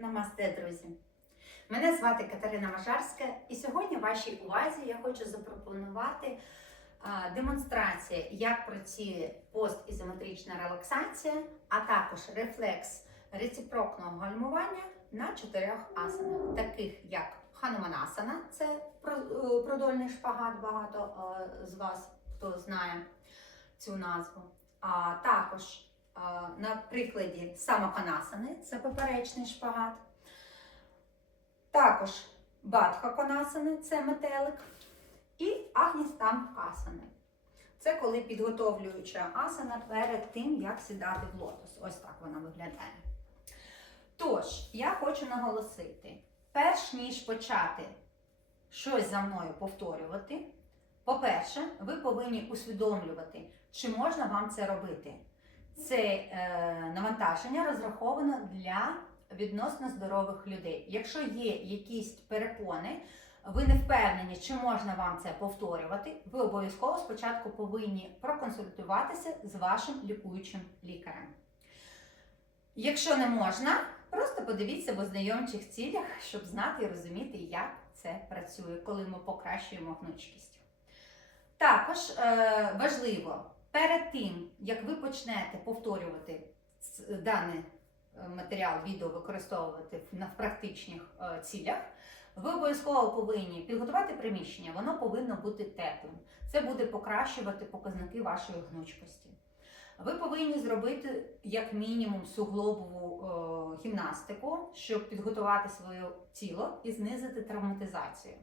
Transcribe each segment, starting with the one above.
Намасте, друзі! Мене звати Катерина Мажарська, і сьогодні вашій увазі я хочу запропонувати демонстрацію, як працює постізометрична релаксація, а також рефлекс реципрокного гальмування на чотирьох асанах, таких як Хануманасана, це е, продольний шпагат, багато е, з вас хто знає цю назву. А також на прикладі самоконасани, це поперечний шпагат. Також бадха-конасани, це метелик. І агністам асани. Це коли підготовлююча асана перед тим, як сідати в лотос. Ось так вона виглядає. Тож, я хочу наголосити: перш ніж почати щось за мною повторювати, по-перше, ви повинні усвідомлювати, чи можна вам це робити. Це е, навантаження розраховано для відносно здорових людей. Якщо є якісь перепони, ви не впевнені, чи можна вам це повторювати, ви обов'язково спочатку повинні проконсультуватися з вашим лікуючим лікарем. Якщо не можна, просто подивіться в ознайомчих цілях, щоб знати і розуміти, як це працює, коли ми покращуємо гнучкість. Також е, важливо перед тим, як ви почнете повторювати даний е, матеріал відео використовувати в- практичних е, цілях, ви обов'язково повинні підготувати приміщення, воно повинно бути теплим. Це буде покращувати показники вашої гнучкості. Ви повинні зробити як мінімум суглобову е, гімнастику, щоб підготувати своє тіло і знизити травматизацію.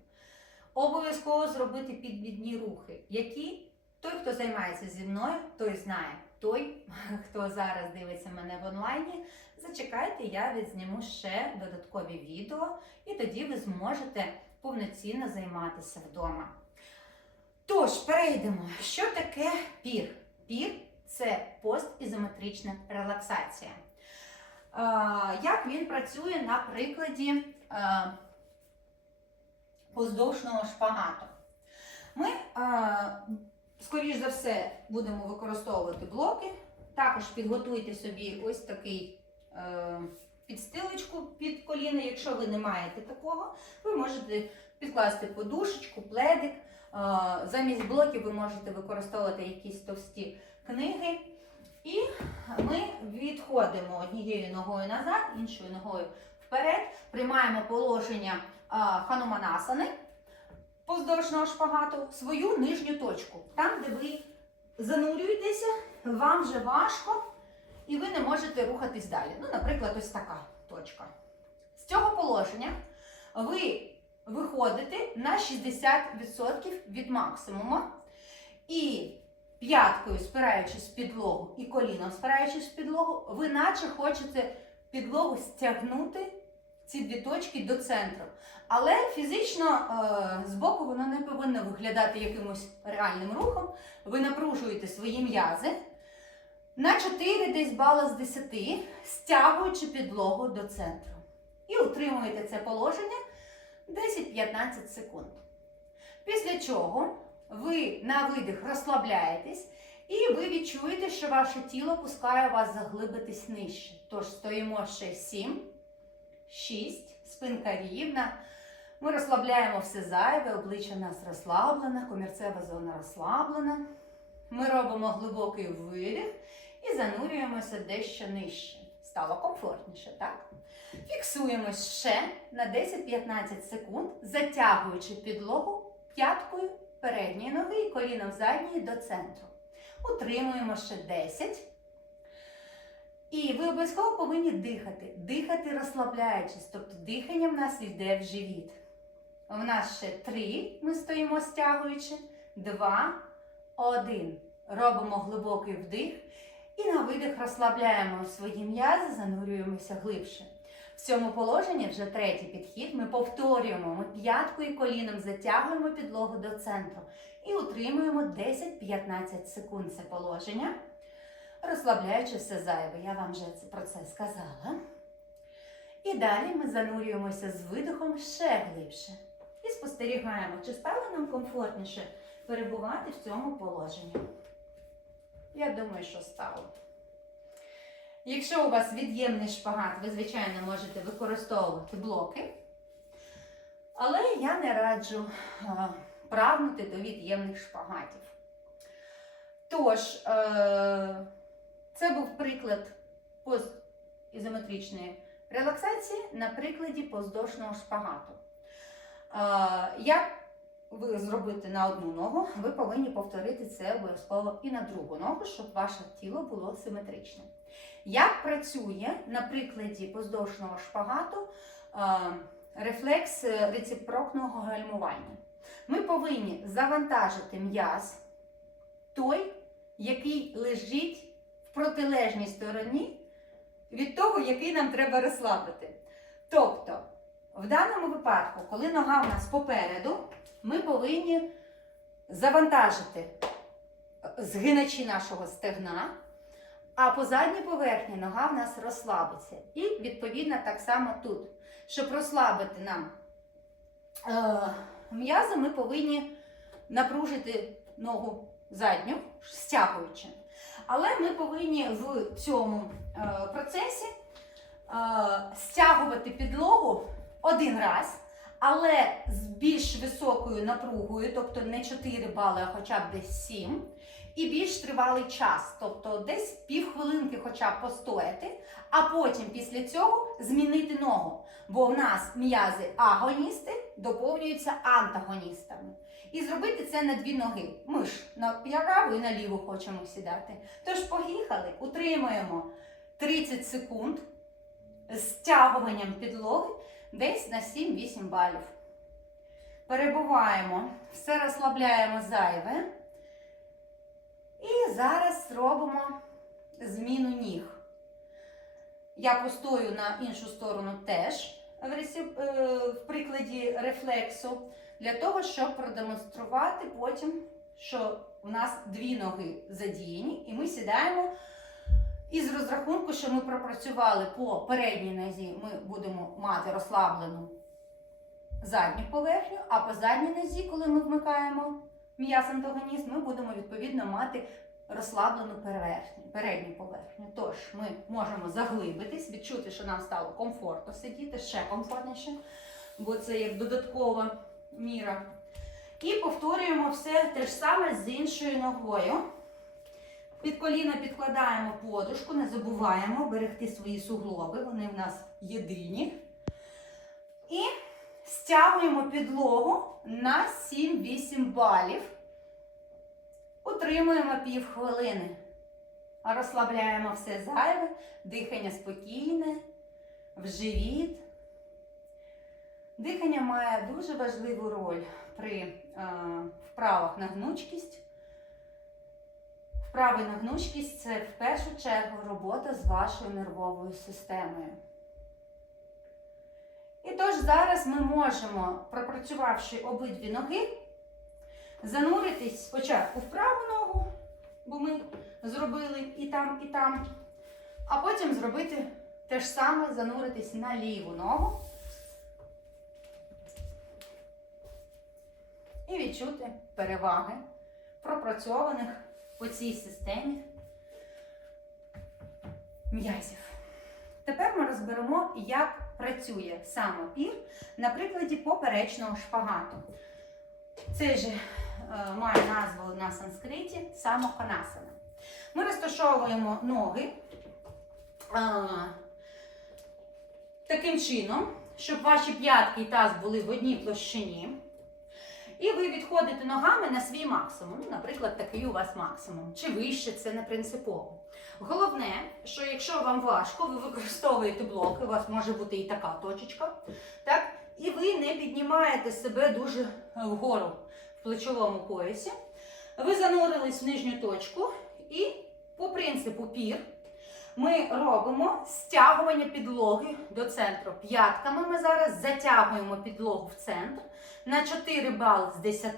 Обов'язково зробити підвідні рухи, які той, хто займається зі мною, той знає. Той, хто зараз дивиться мене в онлайні, зачекайте, я відзніму ще додаткові відео, і тоді ви зможете повноцінно займатися вдома. Тож, перейдемо. Що таке пір? Пір це постізометрична релаксація. Як він працює на прикладі поздовжного шпагату? Ми, е, скоріш за все, будемо використовувати блоки. Також підготуйте собі ось такий е, підстилочку під коліна. Якщо ви не маєте такого, ви можете підкласти подушечку, пледик. Е, замість блоків ви можете використовувати якісь товсті книги. І ми відходимо однією ногою назад, іншою ногою вперед, приймаємо положення а, хануманасани поздовжного шпагату, свою нижню точку. Там, де ви занурюєтеся, вам вже важко, і ви не можете рухатись далі. Ну, наприклад, ось така точка. З цього положення ви виходите на 60% від максимуму. І п'яткою спираючись в підлогу і коліном спираючись в підлогу, ви наче хочете підлогу стягнути ці дві точки до центру. Але фізично е, збоку воно не повинно виглядати якимось реальним рухом. Ви напружуєте свої м'язи на 4 десь бала з 10, стягуючи підлогу до центру. І утримуєте це положення 10-15 секунд. Після чого ви на видих розслабляєтесь, і ви відчуєте, що ваше тіло пускає вас заглибитись нижче. Тож стоїмо ще 7, 6, спинка рівна. Ми розслабляємо все зайве, обличчя у нас розслаблене, комірцева зона розслаблена. Ми робимо глибокий видих і занурюємося дещо нижче. Стало комфортніше, так? Фіксуємось ще на 10-15 секунд, затягуючи підлогу п'яткою передньої ноги і коліном задньої до центру. Утримуємо ще 10. І ви обов'язково повинні дихати. Дихати розслабляючись, тобто дихання в нас йде в живіт. У нас ще 3, ми стоїмо стягуючи, 2, 1. Робимо глибокий вдих. І на видих розслабляємо свої м'язи, занурюємося глибше. В цьому положенні вже третій підхід. Ми повторюємо, ми п'яткою і коліном затягуємо підлогу до центру і утримуємо 10-15 секунд це положення, розслабляючи все зайве. Я вам вже про це сказала. І далі ми занурюємося з видихом ще глибше. І спостерігаємо, чи стало нам комфортніше перебувати в цьому положенні. Я думаю, що стало. Якщо у вас від'ємний шпагат, ви, звичайно, можете використовувати блоки. Але я не раджу е, прагнути до від'ємних шпагатів. Тож, е, це був приклад постізометричної релаксації на прикладі поздошного шпагату. Е, як ви зробите на одну ногу, ви повинні повторити це обов'язково і на другу ногу, щоб ваше тіло було симетричне. Як працює на прикладі поздовжного шпагату е, рефлекс рецепрокного гальмування? Ми повинні завантажити м'яз той, який лежить протилежній стороні від того, який нам треба розслабити. Тобто, в даному випадку, коли нога в нас попереду, ми повинні завантажити згиначі нашого стегна, а по задній поверхні нога в нас розслабиться. І, відповідно, так само тут. Щоб розслабити нам е, м'язи, ми повинні напружити ногу задню, стягуючи. Але ми повинні в цьому е, процесі е, стягувати підлогу один раз, але з більш високою напругою, тобто не 4 бали, а хоча б десь 7, і більш тривалий час, тобто десь півхвилинки хоча б постояти, а потім після цього змінити ногу. Бо в нас м'язи агоністи доповнюються антагоністами. І зробити це на дві ноги. Ми ж на праву і на ліву хочемо сідати. Тож поїхали, утримуємо 30 секунд стягуванням підлоги десь на 7-8 балів. Перебуваємо, все розслабляємо зайве. І зараз робимо зміну ніг. Я постою на іншу сторону теж е, в прикладі рефлексу, для того, щоб продемонструвати потім, що у нас дві ноги задіяні, і ми сідаємо. Із розрахунку, що ми пропрацювали по передній нозі, ми будемо мати розслаблену задню поверхню, а по задній нозі, коли ми вмикаємо м'яз антагоніст, ми будемо відповідно мати розслаблену переверхню, передню поверхню. Тож ми можемо заглибитись, відчути, що нам стало комфортно сидіти, ще комфортніше, бо це як додаткова міра. І повторюємо все те ж саме з іншою ногою. Під коліна підкладаємо подушку, не забуваємо берегти свої суглоби, вони в нас єдині. І стягуємо підлогу на 7-8 балів. Утримуємо півхвилини. Розслабляємо все зайве, дихання спокійне, в живіт. Дихання має дуже важливу роль при е, вправах на гнучкість. Вправи на гнучкість це в першу чергу робота з вашою нервовою системою. І тож зараз ми можемо, пропрацювавши обидві ноги, зануритись спочатку в праву ногу, бо ми зробили і там, і там, а потім зробити те ж саме, зануритись на ліву ногу. І відчути переваги пропрацьованих по цій системі м'язів. Тепер ми розберемо, як працює сам опір на прикладі поперечного шпагату. Це же має назву на санскриті самоханасана. Ми розташовуємо ноги е, таким чином, щоб ваші п'ятки і таз були в одній площині. І ви відходите ногами на свій максимум. Наприклад, такий у вас максимум. Чи вище, це не принципово. Головне, що якщо вам важко, ви використовуєте блоки, у вас може бути і така точечка, так? і ви не піднімаєте себе дуже вгору плечовому поясі. Ви занурились в нижню точку, і по принципу пір ми робимо стягування підлоги до центру. П'ятками ми зараз затягуємо підлогу в центр на 4 бали з 10.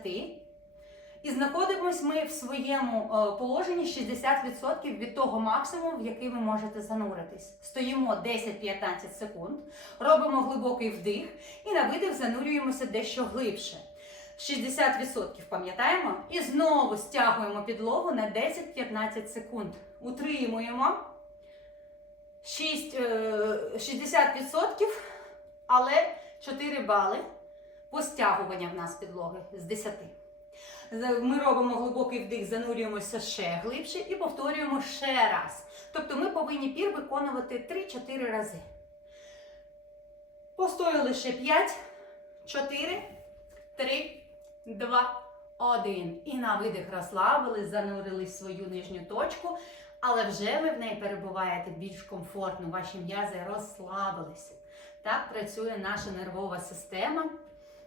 І знаходимось ми в своєму е, положенні 60% від того максимуму, в який ви можете зануритись. Стоїмо 10-15 секунд, робимо глибокий вдих і на видих занурюємося дещо глибше. 60% пам'ятаємо? І знову стягуємо підлогу на 10-15 секунд. Утримуємо. 6, е, 60%, але 4 бали по стягування в нас підлоги з 10. Ми робимо глибокий вдих, занурюємося ще глибше і повторюємо ще раз. Тобто ми повинні пір виконувати 3-4 рази. Постояли ще 5, 4, 3, 2, 1. І на видих розслабились, занурили в свою нижню точку, але вже ви в неї перебуваєте більш комфортно, ваші м'язи розслабились. Так працює наша нервова система.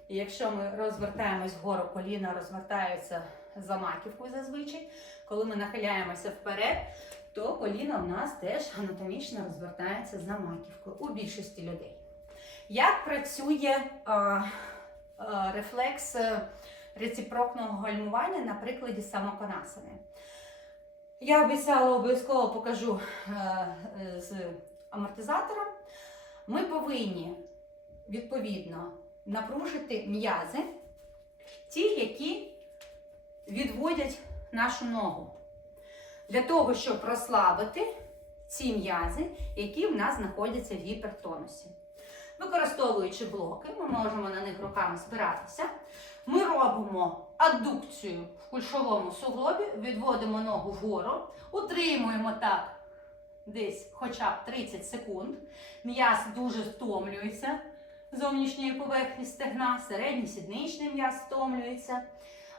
І якщо ми розвертаємось вгору, коліна розвертаються за маківкою зазвичай. Коли ми нахиляємося вперед, то коліна в нас теж анатомічно розвертається за маківкою у більшості людей. Як працює а, а, рефлекс реципрокного гальмування на прикладі самоконасани? Я обіцяла обов'язково покажу е, е, з амортизатором. Ми повинні відповідно напружити м'язи, ті, які відводять нашу ногу. Для того, щоб розслабити ці м'язи, які в нас знаходяться в гіпертонусі. Використовуючи блоки, ми можемо на них руками спиратися. Ми робимо аддукцію в кульшовому суглобі, відводимо ногу вгору, утримуємо так десь хоча б 30 секунд. М'яз дуже втомлюється зовнішньої поверхні стегна, середній сідничний м'яз втомлюється,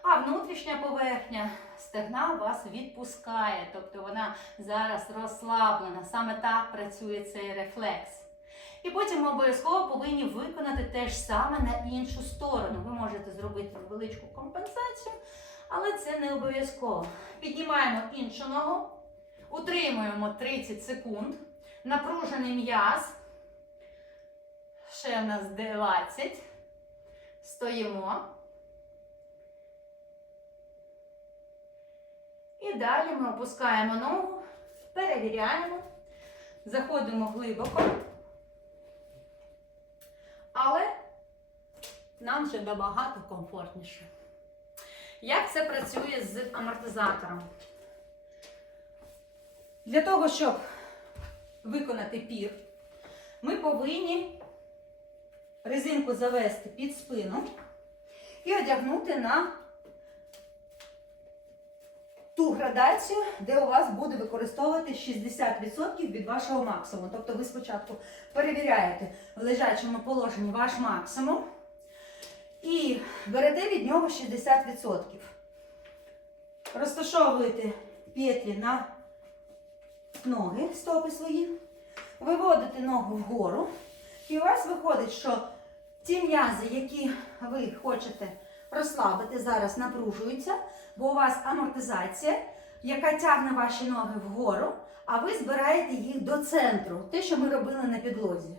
а внутрішня поверхня стегна вас відпускає, тобто вона зараз розслаблена. Саме так працює цей рефлекс. І потім ми обов'язково повинні виконати те ж саме на іншу сторону. Ви можете зробити невеличку компенсацію, але це не обов'язково. Піднімаємо іншу ногу, утримуємо 30 секунд, напружений м'яз. Ще в нас 20. Стоїмо. І далі ми опускаємо ногу, перевіряємо, заходимо глибоко. Але нам вже набагато комфортніше. Як це працює з амортизатором? Для того, щоб виконати пір, ми повинні резинку завести під спину і одягнути на ту градацію, де у вас буде використовувати 60% від вашого максимуму. Тобто ви спочатку перевіряєте в лежачому положенні ваш максимум і берете від нього 60%. Розташовуєте петлі на ноги, стопи свої, виводите ногу вгору. І у вас виходить, що ті м'язи, які ви хочете розслабити, зараз напружуються, бо у вас амортизація, яка тягне ваші ноги вгору, а ви збираєте їх до центру, те, що ми робили на підлозі.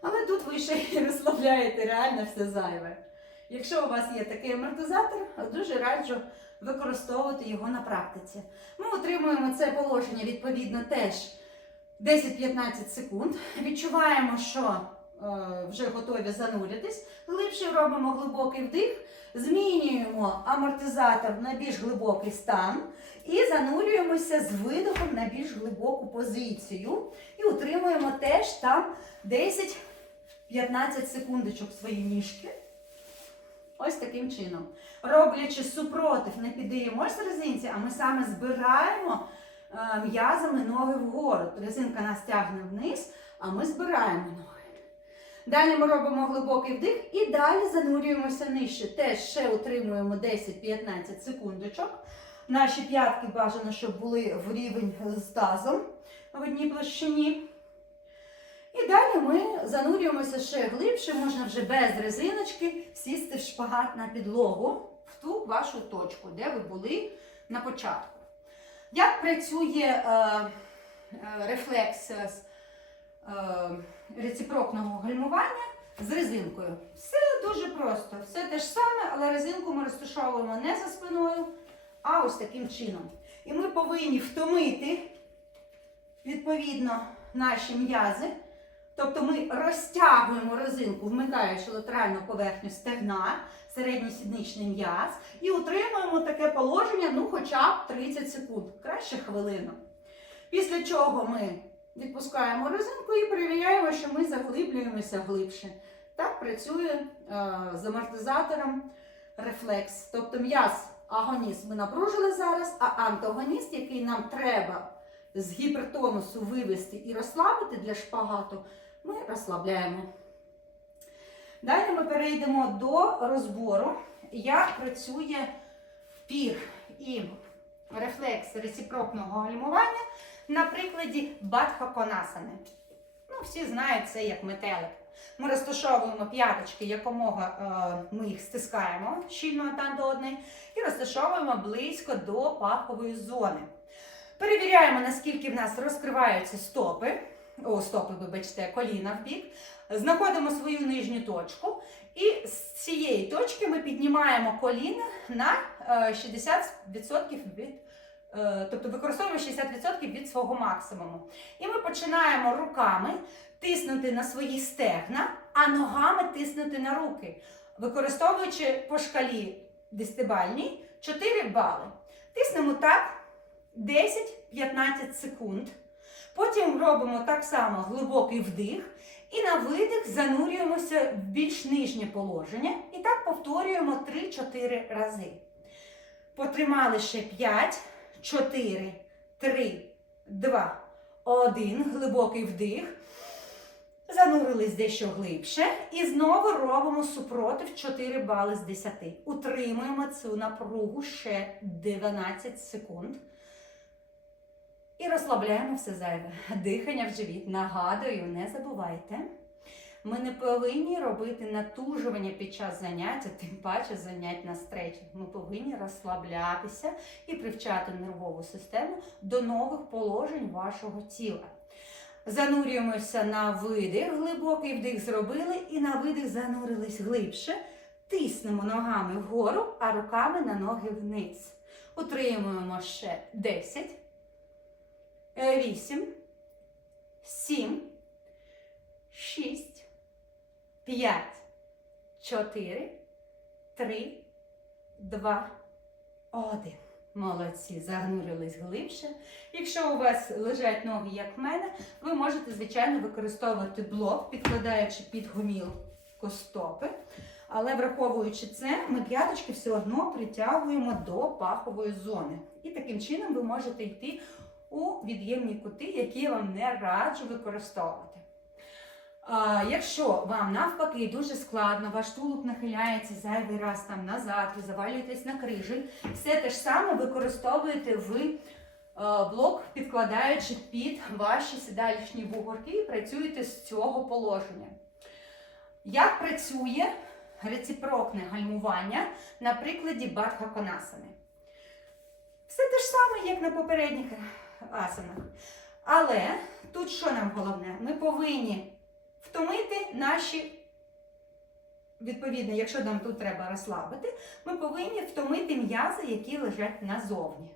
Але тут ви ще і розслабляєте реально все зайве. Якщо у вас є такий амортизатор, дуже раджу використовувати його на практиці. Ми отримуємо це положення відповідно теж 10-15 секунд. Відчуваємо, що е, вже готові зануритись. Глибше робимо глибокий вдих, змінюємо амортизатор на більш глибокий стан і занурюємося з видохом на більш глибоку позицію. І утримуємо теж там 10-15 секундочок свої ніжки. Ось таким чином. Роблячи супротив, не піддаємось резинці, а ми саме збираємо е, м'язами ноги вгору. Резинка нас тягне вниз, а ми збираємо ноги. Далі ми робимо глибокий вдих і далі занурюємося нижче. Теж ще утримуємо 10-15 секундочок. Наші п'ятки бажано, щоб були в рівень з тазом в одній площині. І далі ми занурюємося ще глибше, можна вже без резиночки сісти в шпагат на підлогу в ту вашу точку, де ви були на початку. Як працює е, е, рефлекс е, реципрокного гальмування з резинкою? Все дуже просто, все те ж саме, але резинку ми розташовуємо не за спиною, а ось таким чином. І ми повинні втомити відповідно наші м'язи. Тобто ми розтягуємо резинку, вмикаючи латеральну поверхню стегна, середній сідничний м'яз, і утримуємо таке положення ну хоча б 30 секунд, краще хвилину. Після чого ми відпускаємо резинку і перевіряємо, що ми заглиблюємося глибше. Так працює е, з амортизатором рефлекс. Тобто м'яз агоніст ми напружили зараз, а антагоніст, який нам треба з гіпертонусу вивести і розслабити для шпагату, ми розслабляємо. Далі ми перейдемо до розбору, як працює пір і рефлекс рецепрокного гальмування на прикладі Бадхаконасани. Ну, всі знають це як метелик. Ми розташовуємо п'яточки, якомога е, ми їх стискаємо щільно одна до одної, і розташовуємо близько до пахової зони. Перевіряємо, наскільки в нас розкриваються стопи, о, стопи, вибачте, коліна в бік. Знаходимо свою нижню точку, і з цієї точки ми піднімаємо коліна на е, 60% від, е, тобто використовуємо 60% від свого максимуму. І ми починаємо руками тиснути на свої стегна, а ногами тиснути на руки, використовуючи по шкалі десятибальній 4 бали. Тиснемо так 10-15 секунд. Потім робимо так само глибокий вдих. І на видих занурюємося в більш нижнє положення. І так повторюємо 3-4 рази. Потримали ще 5, 4, 3, 2, 1. Глибокий вдих. Занурились дещо глибше. І знову робимо супротив 4 бали з 10. Утримуємо цю напругу ще 12 секунд. І розслабляємо все зайве. Дихання в живіт. Нагадую, не забувайте. Ми не повинні робити натужування під час заняття, тим паче занять на стречі. Ми повинні розслаблятися і привчати нервову систему до нових положень вашого тіла. Занурюємося на видих, глибокий вдих зробили, і на видих занурились глибше. Тиснемо ногами вгору, а руками на ноги вниз. Утримуємо ще 10. Е, Вісім, сім, шість, п'ять, чотири, три, два, один. Молодці, загнурились глибше. Якщо у вас лежать ноги, як в мене, ви можете, звичайно, використовувати блок, підкладаючи під гомілку стопи. Але враховуючи це, ми п'яточки все одно притягуємо до пахової зони. І таким чином ви можете йти у від'ємні кути, які я вам не раджу використовувати. А, якщо вам навпаки дуже складно, ваш тулуб нахиляється зайвий раз там назад, ви завалюєтесь на крижель, все те ж саме використовуєте ви блок, підкладаючи під ваші сідалічні бугорки і працюєте з цього положення. Як працює рецепрокне гальмування на прикладі Бадхаконасани? Все те ж саме, як на попередніх асанах. Але тут що нам головне? Ми повинні втомити наші, відповідно, якщо нам тут треба розслабити, ми повинні втомити м'язи, які лежать назовні.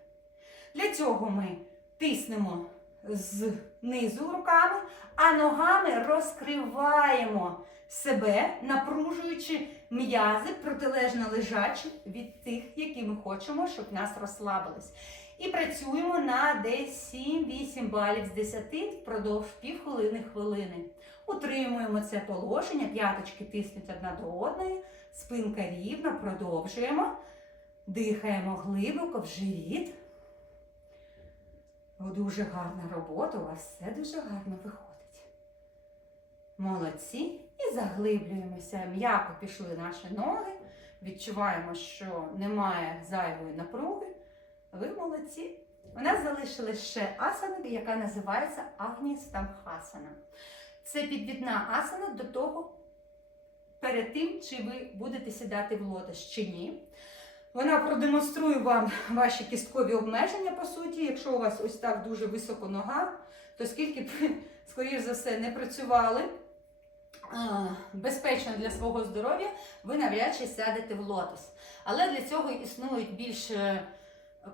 Для цього ми тиснемо знизу руками, а ногами розкриваємо себе, напружуючи м'язи протилежно лежачі від тих, які ми хочемо, щоб нас розслабились. І працюємо на десь 7-8 балів з 10 впродовж півхвилини хвилини. Утримуємо це положення, п'яточки тиснуть одна до одної, спинка рівна, продовжуємо. Дихаємо глибоко в живіт. Дуже гарна робота, у вас все дуже гарно виходить. Молодці. І заглиблюємося. М'яко пішли наші ноги. Відчуваємо, що немає зайвої напруги. Ви молодці. У нас залишилась ще асана, яка називається Агні Стамхасана. Це підвідна асана до того, перед тим, чи ви будете сідати в лотос чи ні. Вона продемонструє вам ваші кісткові обмеження, по суті. Якщо у вас ось так дуже високо нога, то скільки б ви, скоріш за все, не працювали безпечно для свого здоров'я, ви навряд чи сядете в лотос. Але для цього існують більш е,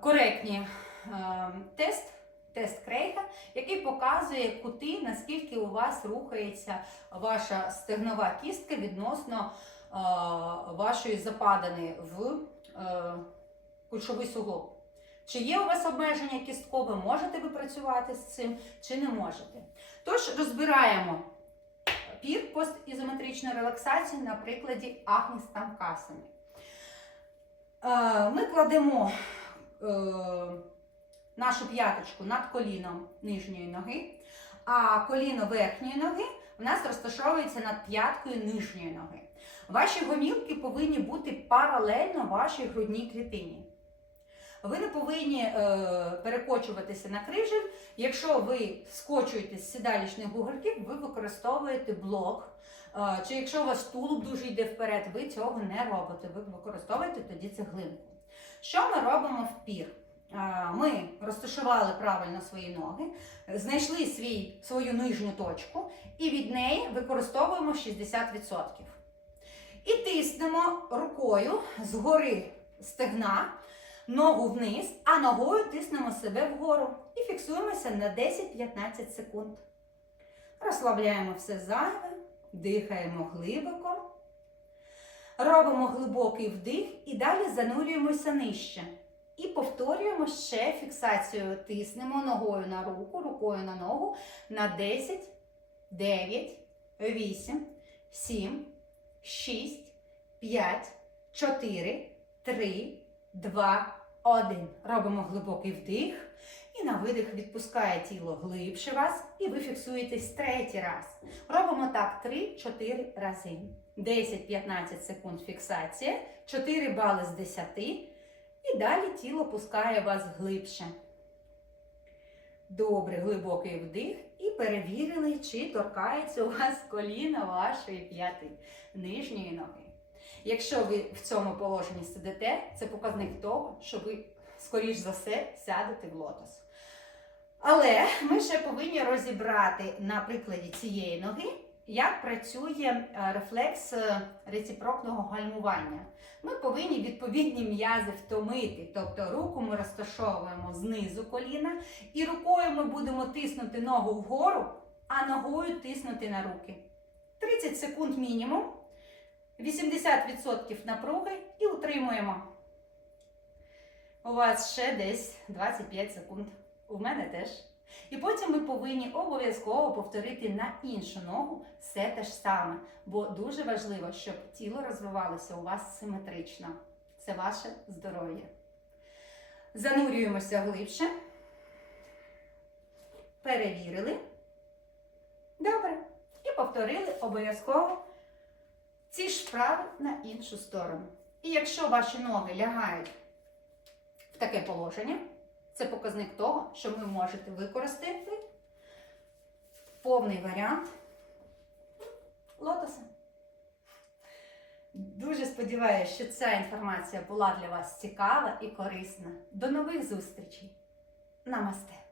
коректні е, тест, тест Крейга, який показує кути, наскільки у вас рухається ваша стегнова кістка відносно е, вашої западини в е, кульшовий суглоб. Чи є у вас обмеження кісткове, можете ви працювати з цим, чи не можете. Тож розбираємо пір постізометричної релаксації на прикладі Агніс Тамкасани. Е, Ми кладемо нашу п'яточку над коліном нижньої ноги, а коліно верхньої ноги у нас розташовується над п'яткою нижньої ноги. Ваші гомілки повинні бути паралельно вашій грудній клітині. Ви не повинні е, перекочуватися на крижів. Якщо ви скочуєте з сідалічних бугорків, ви використовуєте блок. Е, чи якщо у вас тулуб дуже йде вперед, ви цього не робите. Ви використовуєте тоді цеглинку. Що ми робимо в пір? Ми розташували правильно свої ноги, знайшли свій, свою нижню точку і від неї використовуємо 60%. І тиснемо рукою згори стегна, ногу вниз, а ногою тиснемо себе вгору і фіксуємося на 10-15 секунд. Розслабляємо все зайве, дихаємо глибоко, робимо глибокий вдих і далі занурюємося нижче. І повторюємо ще фіксацію. Тиснемо ногою на руку, рукою на ногу на 10, 9, 8, 7, 6, 5, 4, 3, 2, 1. Робимо глибокий вдих. І на видих відпускає тіло глибше вас, і ви фіксуєтесь третій раз. Робимо так 3-4 рази. 10-15 секунд фіксація, 4 бали з 10. І далі тіло пускає вас глибше. Добре, глибокий вдих. І перевірили, чи торкається у вас коліна вашої п'яти нижньої ноги. Якщо ви в цьому положенні сидите, це показник того, що ви, скоріш за все, сядете в лотос. Але ми ще повинні розібрати на прикладі цієї ноги, як працює е, рефлекс е, реципрокного гальмування. Ми повинні відповідні м'язи втомити, тобто руку ми розташовуємо знизу коліна, і рукою ми будемо тиснути ногу вгору, а ногою тиснути на руки. 30 секунд мінімум, 80% напруги і утримуємо. У вас ще десь 25 секунд. У мене теж. І потім ми повинні обов'язково повторити на іншу ногу все те ж саме, бо дуже важливо, щоб тіло розвивалося у вас симетрично. Це ваше здоров'я. Занурюємося глибше. Перевірили. Добре. І повторили обов'язково ці ж вправи на іншу сторону. І якщо ваші ноги лягають в таке положення, це показник того, що ви можете використати повний варіант лотоса. Дуже сподіваюся, що ця інформація була для вас цікава і корисна. До нових зустрічей! Намасте!